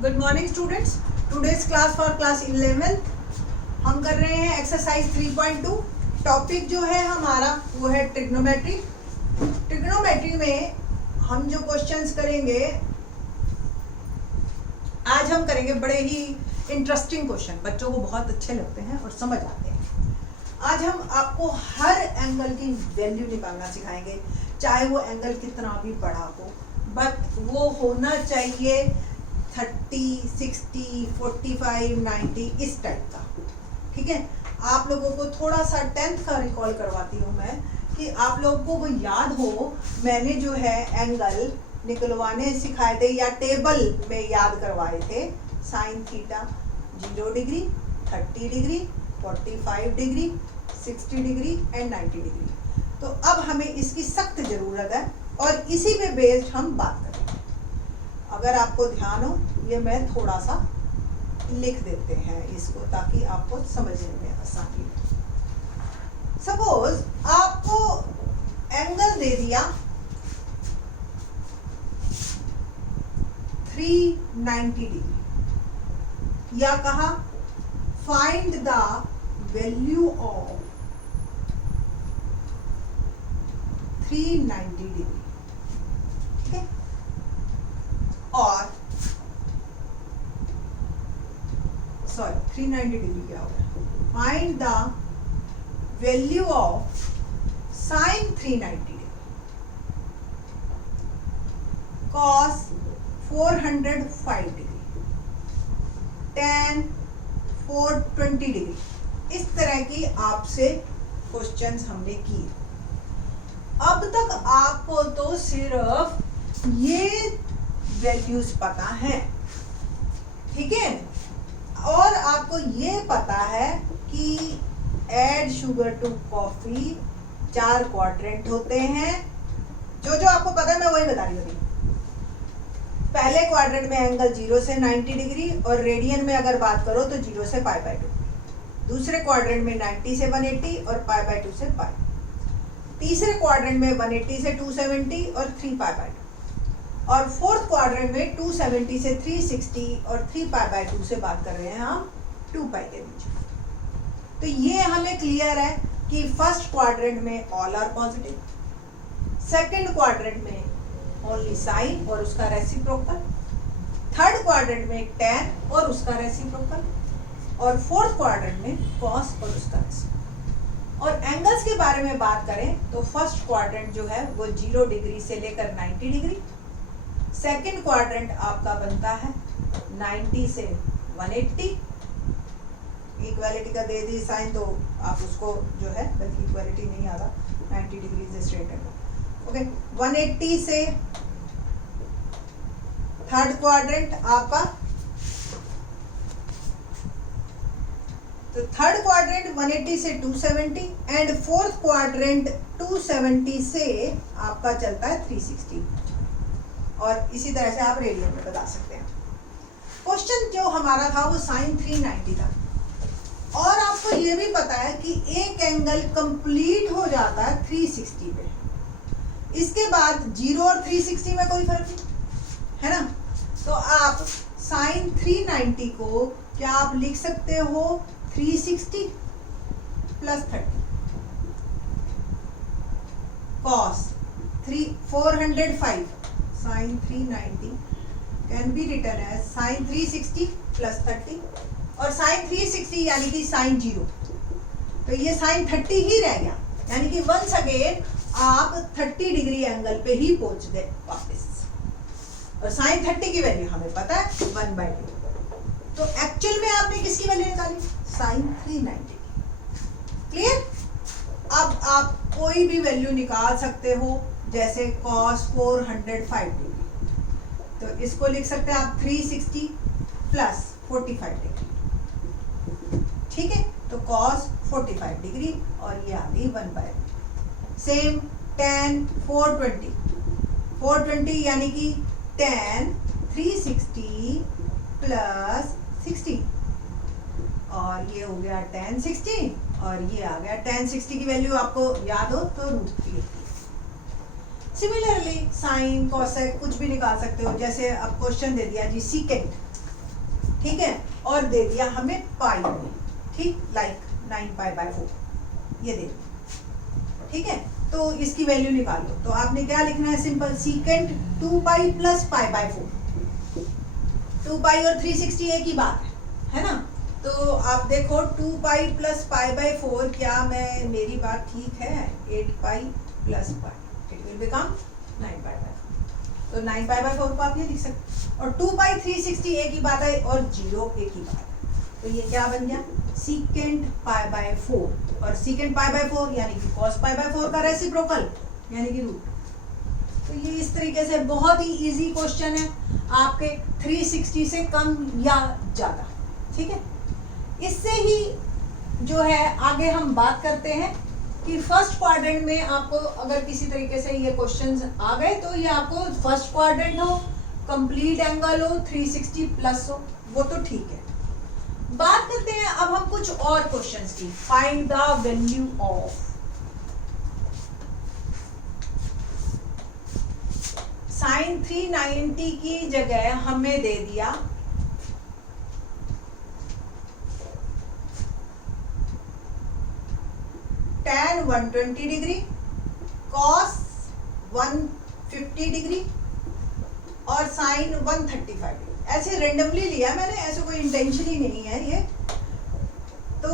Good morning students. Today's class for class 11 हम कर रहे हैं एक्सरसाइज 3.2। टॉपिक जो है हमारा वो है ट्रिग्नोमेट्री। ट्रिग्नोमेट्री में हम जो क्वेश्चंस करेंगे आज हम करेंगे बड़े ही इंटरेस्टिंग क्वेश्चन, बच्चों को बहुत अच्छे लगते हैं और समझ आते हैं। आज हम आपको हर एंगल की वैल्यू निकालना सिखाएंगे, चाहे वो एंगल कितना भी बड़ा हो, बट वो होना चाहिए 30, 60, 45, 90 इस टाइप का। ठीक है, आप लोगों को थोड़ा सा 10th का रिकॉल करवाती हूँ मैं कि आप लोगों को वो याद हो। मैंने जो है एंगल निकलवाने सिखाए थे या टेबल में याद करवाए थे। Sine theta 0 degree, 30 degree, 45 degree, 60 degree and 90 degree. तो अब हमें इसकी सख्त ज़रूरत है और इसी पे बेस्ड हम बात करेंगे। अगर आपको ध्यान हो, ये मैं थोड़ा सा लिख देते हैं इसको ताकि आपको समझने में आसानी हो। सपोज आपको एंगल दे दिया 390 डिग्री या कहा find the value of 390 degree. ठीक है, और 390 डिग्री क्या होगा, find the value of sine 390 degree, cos 405 degree, tan 420 degree. इस तरह की आपसे क्वेश्चंस हमने किए। अब तक आपको तो सिर्फ ये वैल्यूज पता है, ठीक है, और आपको ये पता है कि add sugar to coffee 4 quadrant होते हैं। जो जो आपको पता है मैं वही बता रही हूँ। पहले क्वाड्रेंट में एंगल 0 से 90 डिग्री और रेडियन में अगर बात करो तो 0 से π/2। दूसरे क्वाड्रेंट में 90 से 180 और π/2 से π। तीसरे क्वाड्रेंट में 180 से 270 और 3 π/2 और फोर्थ क्वाड्रेंट में 270 से 360 और 3 π/2 से बात कर रहे हैं हम 2 π के बीच। तो ये हमें क्लियर है कि फर्स्ट क्वाड्रेंट में all are positive, second quadrant में ओनली साइन और उसका रेसिप्रोकल, थर्ड क्वाड्रेंट में tan और उसका रेसिप्रोकल, और फोर्थ क्वाड्रेंट में कॉस और उसका रेसिप्रोकल। और एंगल्स के बारे में बात करें तो फर्स्ट क्वाड्रेंट जो है वो 0 डिग्री से लेकर 90 डिग्री, सेकंड क्वाड्रेंट आपका बनता है 90 से 180। इक्वालिटी का दे दी साइन तो आप उसको जो है, बल्कि इक्वालिटी नहीं आ रहा, 90 डिग्री से स्ट्रेट एंगल। ओके, 180 से थर्ड क्वाड्रेंट आपका, तो थर्ड क्वाड्रेंट 180 से 270 एंड फोर्थ क्वाड्रेंट 270 से आपका चलता है 360। और इसी तरह से आप रेडियन में बता सकते हैं। क्वेश्चन जो हमारा था वो साइन 390 था, और आपको ये भी पता है कि एक एंगल कंप्लीट हो जाता है 360 पे। इसके बाद 0 और 360 में कोई फर्क नहीं है ना। तो आप साइन 390 को क्या आप लिख सकते हो 360 plus 30 cos 405 sine 390 can be written as sine 360 plus 30, और साइन 360 यानी कि साइन 0, तो ये साइन 30 ही रह गया, यानी कि वंस अगेन आप 30 डिग्री एंगल पे ही पहुंच गए वापस। और साइन 30 की वैल्यू हमें पता है 1/2। तो एक्चुअल में आपने किसकी वैल्यू निकाली, साइन 390 की। क्लियर। अब आप कोई भी वैल्यू निकाल सकते हो, जैसे कॉस 405 डिग्री, तो इसको लिख सकते हैं आप 360 प्लस 45 डिग्री। ठीक है, तो कॉस 45 डिग्री और ये आ गई 1/2। सेम tan 420 यानी कि tan 360 प्लस 60, और ये हो गया tan 60 और ये आ गया tan 60 की वैल्यू आपको याद हो तो √3। सिमिलरली साइन कोसेक कुछ भी निकाल सकते हो। जैसे अब क्वेश्चन दे दिया जी सीकेंट, ठीक है, और दे दिया हमें पाई में, ठीक, लाइक 9π/4 ये दे दिया, ठीक है। तो इसकी वैल्यू निकालो, तो आपने क्या लिखना है, सिंपल, सीकेंट 2π प्लस π/4, 2π और 360 एक ही बात है ना। तो आप देखो 2π प्लस π/4, क्या मेरी बात ठीक है, 8π प्लस π, इट विल बिकम 9π/4, तो 9π/4 को आप ये लिख सकते, और 2π 360 एक ही बात है, और 0 एक ही बात है, तो ये क्या बन गया, सीकेंट π/4, और सीकेंट π/4 यानी कि कॉस π/4 का रेसिप्रोकल यानी कि रूट। तो ये इस तरीके से बहुत ही इजी क्वेश्चन है, आपके 360 से कम या ज़्यादा, ठीक है। इससे ही जो है आगे हम बात करते हैं कि फर्स्ट क्वाड्रेंट में आपको अगर किसी तरीके से ये क्वेश्चंस आ गए तो ये आपको फर्स्ट क्वाड्रेंट हो, कंप्लीट एंगल हो, 360 प्लस हो, वो तो ठीक है। बात करते हैं अब हम कुछ और क्वेश्चंस की। Find the value of sine 390 की जगह हमें दे दिया tan 120 डिग्री, cos 150 डिग्री और साइन 135 डिग्री। ऐसे रेंडमली लिया मैंने, ऐसे कोई इंटेंशनली नहीं है ये। तो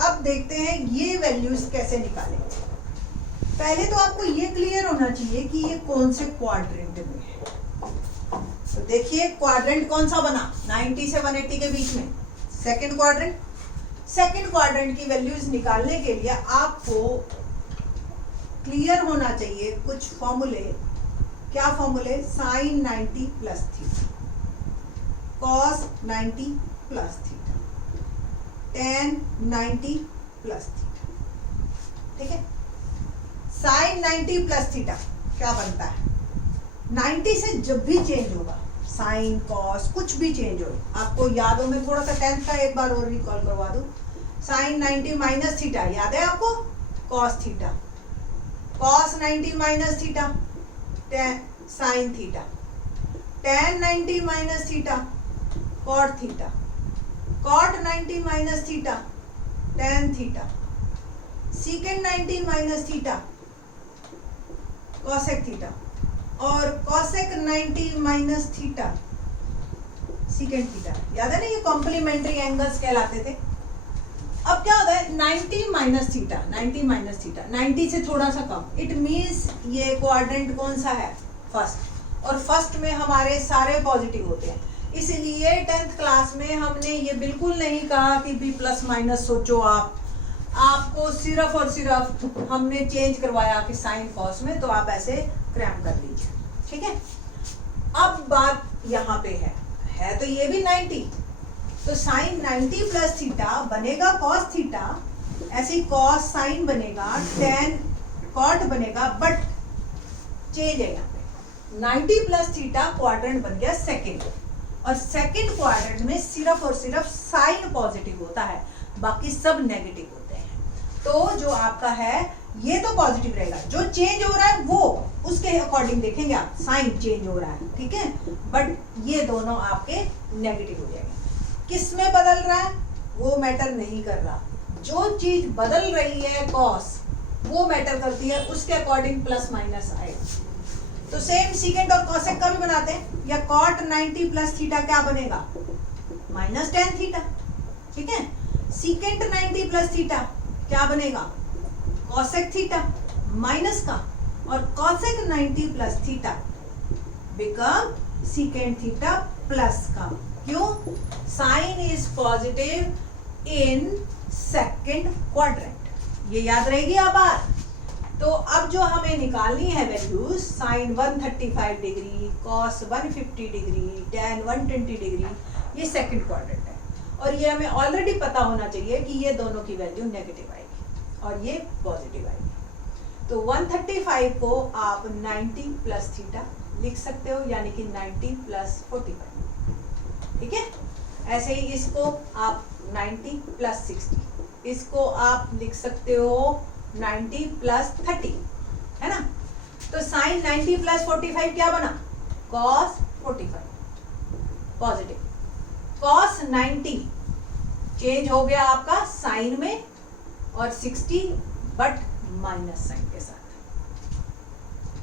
अब देखते हैं ये वैल्यूज कैसे निकालेंगे। पहले तो आपको ये क्लियर होना चाहिए कि ये कौन से क्वाड्रेंट में है। तो देखिए क्वाड्रेंट कौन सा बना, 90 से 180 के बीच में, सेकंड क्वाड्रेंट। सेकंड क्वाड्रेंट की वैल्यूज निकालने के लिए आपको क्लियर होना चाहिए कुछ फॉर्मूले। क्या फॉर्मूले, sine 90 plus theta, cos 90 plus theta, tan 90 plus theta, ठीक है। साइन 90 प्लस थीटा क्या बनता है, 90 से जब भी चेंज होगा, साइन कॉस कुछ भी चेंज हो, आपको याद हो, मैं थोड़ा सा 10th का एक बार और रिकॉल करवा दूं। साइन 90 माइनस थीटा याद है आपको, cos theta, cos 90 minus theta, sine theta, tan 90 minus theta, cot theta, cot 90 minus theta, tan theta, secant 90 minus theta, cosec theta, और cosec 90 minus theta, secant theta. याद है ना, ये कॉम्प्लीमेंट्री एंगल्स कहलाते थे। अब क्या होता है, 90 माइनस थीटा, 90 माइनस थीटा, 90 से थोड़ा सा कम, इट मीन्स ये क्वाड्रेंट कौन सा है, फर्स्ट, और फर्स्ट में हमारे सारे पॉजिटिव होते हैं। इसलिए 10th क्लास में हमने ये बिल्कुल नहीं कहा कि भी प्लस माइनस सोचो आपको सिर्फ और सिर्फ हमने चेंज करवाया कि साइन कॉस में, तो आप ऐसे क्रैम कर लीजिए, ठीक है। अब बात यहाँ पे है तो ये भी 90, तो साइन 90 प्लस थीटा बनेगा कॉस थीटा, ऐसे कॉस साइन बनेगा, टेन कॉट बनेगा, बट चेंज है यहाँ पे, 90 प्लस थीटा क्वाड्रेंट बन गया सेकंड, और सेकंड क्वाड्रेंट में सिर्फ और सिर्फ साइन पॉजिटिव होता है, बाकी सब नेगेटिव होते हैं। तो जो आपका है ये तो पॉजिटिव रहेगा, जो चेंज हो रहा है वो उसके अकॉर्डिंग देखेंगे आप, साइन चेंज हो रहा है, ठीक है, बट ये दोनों आपके नेगेटिव हो जाएंगे। किस में बदल रहा है वो मैटर नहीं कर रहा, जो चीज बदल रही है कॉस वो मैटर करती है, उसके अकॉर्डिंग प्लस माइनस आएगा। तो सेम सीकेंट और कॉसेक का भी बनाते हैं, या कॉट 90 प्लस थीटा क्या बनेगा, माइनस टेन थीटा, ठीक है। सीकेंट 90 प्लस थीटा क्या बनेगा, कॉसेक थीटा माइनस का, और cosec 90 plus theta become secant theta plus का। क्यों, sine is positive in second quadrant, ये याद रहेगी आप बात। तो अब जो हमें निकालनी है values, sine 135 degree, cos 150 degree, tan 120 degree, ये सेकंड क्वाड्रेंट है, और ये हमें ऑलरेडी पता होना चाहिए कि ये दोनों की वैल्यू नेगेटिव आएगी और ये पॉजिटिव आएगी। तो 135 को आप 90 प्लस थीटा लिख सकते हो, यानी कि 90 प्लस 45, ठीक है। ऐसे ही इसको आप 90 प्लस 60, इसको आप लिख सकते हो 90 प्लस 30, है ना। तो साइन 90 प्लस 45 क्या बना, कॉस 45 पॉजिटिव, cos 90 चेंज हो गया आपका साइन में, और 60 बट माइनस साइन के साथ।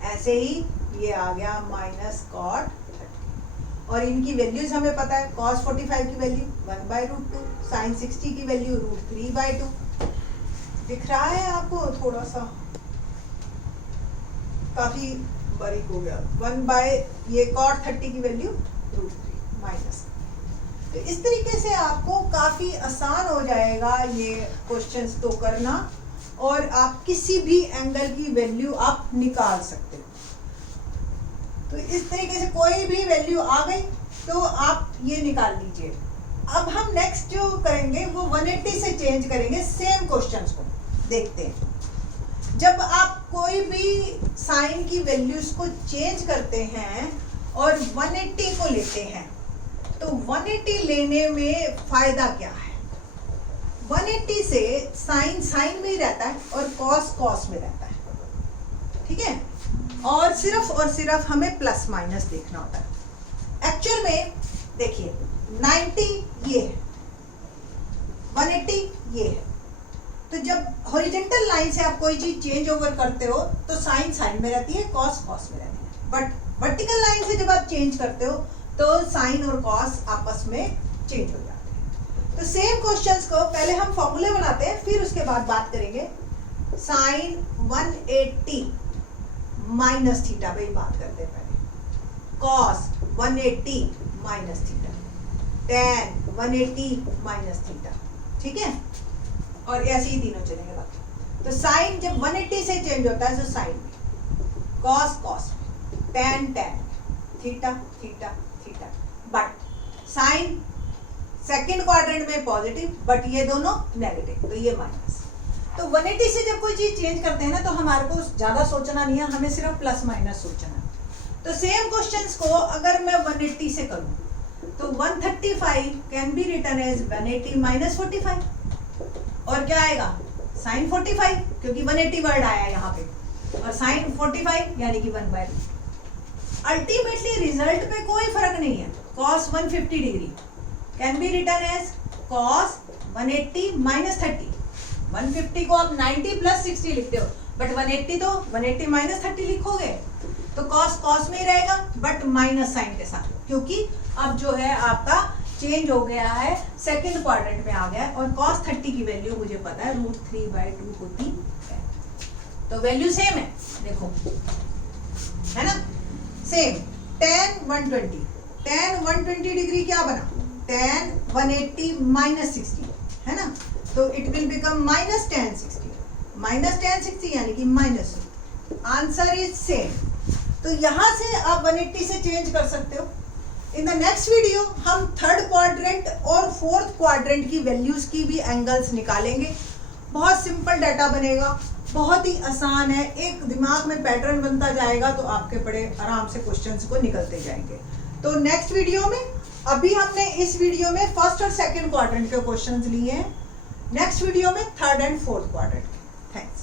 ऐसे ही ये आ गया माइनस cot 30, और इनकी वैल्यूज हमें पता है, cos 45 की वैल्यू 1/√2, साइन 60 की वैल्यू √3/2। दिख रहा है आपको? थोड़ा सा काफी बारीक हो गया। 1 ये cot 30 की वैल्यू √3 माइनस। तो इस तरीके से आपको काफी आसान हो जाएगा ये क्वेश्चंस तो करना, और आप किसी भी एंगल की वैल्यू आप निकाल सकते हो। तो इस तरीके से कोई भी वैल्यू आ गई तो आप ये निकाल लीजिए। अब हम नेक्स्ट जो करेंगे वो 180 से चेंज करेंगे सेम क्वेश्चंस को। देखते हैं, जब आप कोई भी साइन की वैल्यूज को चेंज करते हैं और 180 को लेते हैं, तो 180 लेने में फायदा क्या है? 180 से साइन साइन में ही रहता है और कॉस कॉस में रहता है, ठीक है, और सिर्फ हमें प्लस माइनस देखना होता है। एक्चुअल में देखिए 90 ये है, 180 ये है, तो जब हॉरिजॉन्टल लाइन से आप कोई चीज चेंज ओवर करते हो तो साइन साइन में रहती है, कॉस कॉस में रहती है, बट वर्टिकल लाइन से जब आप चेंज करते हो तो साइन और कॉस आपस में चेंज हो जाते हैं। तो सेम क्वेश्चंस को पहले हम फॉर्मूले बनाते हैं, फिर उसके बाद बात करेंगे। साइन 180 माइनस थीटा पे बात करते हैं पहले। Cos 180 minus theta, tan 180 minus theta, ठीक है, और ऐसे ही तीनों चलेंगे बाकी। तो साइन जब 180 से चेंज होता है तो साइन में, कॉस कॉस में, tan tan, theta theta theta, but sine second quadrant में पॉजिटिव बट ये दोनों नेगेटिव, तो ये माइनस। तो 180 से जब कोई चीज चेंज करते हैं ना तो हमारे को ज्यादा सोचना नहीं है, हमें सिर्फ प्लस माइनस सोचना है। तो सेम क्वेश्चंस को अगर मैं 180 से करूं तो 135 can be written as 180 minus 45, और क्या आएगा साइन 45, क्योंकि 180 वर्ड आया यहाँ पे, और साइन 45 यानी कि 1/2। अल्टीमेटली रिजल्ट पे कोई फर्क नहीं है। cos 150 degree can be written as cos 180 minus 30। 150 को आप 90 प्लस 60 लिखते हो, बट 180 तो 180 माइनस 30 लिखोगे, तो cos cos में ही रहेगा बट माइनस साइन के साथ, क्योंकि अब जो है आपका चेंज हो गया है, सेकंड क्वाड्रेंट में आ गया है, और cos 30 की वैल्यू मुझे पता है √3/2 होती है। तो वैल्यू सेम है, देखो है ना, सेम। tan 120 डिग्री क्या बना, tan 180 माइनस 60, है ना, तो it will become minus tan 60 यानी कि माइनस। Answer is same. तो यहां से आप 180 से चेंज कर सकते हो। इन द नेक्स्ट वीडियो हम थर्ड क्वाड्रेंट और फोर्थ क्वाड्रेंट की वैल्यूज की भी एंगल्स निकालेंगे। बहुत सिंपल डाटा बनेगा, बहुत ही आसान है, एक दिमाग में पैटर्न बनता जाएगा तो आपके बड़े आराम से क्वेश्चंस को निकलते जाएंगे। तो नेक्स्ट वीडियो में, अभी हमने इस वीडियो में फर्स्ट और सेकंड क्वाड्रेंट के क्वेश्चंस लिए हैं, नेक्स्ट वीडियो में third and fourth quadrant. Thanks.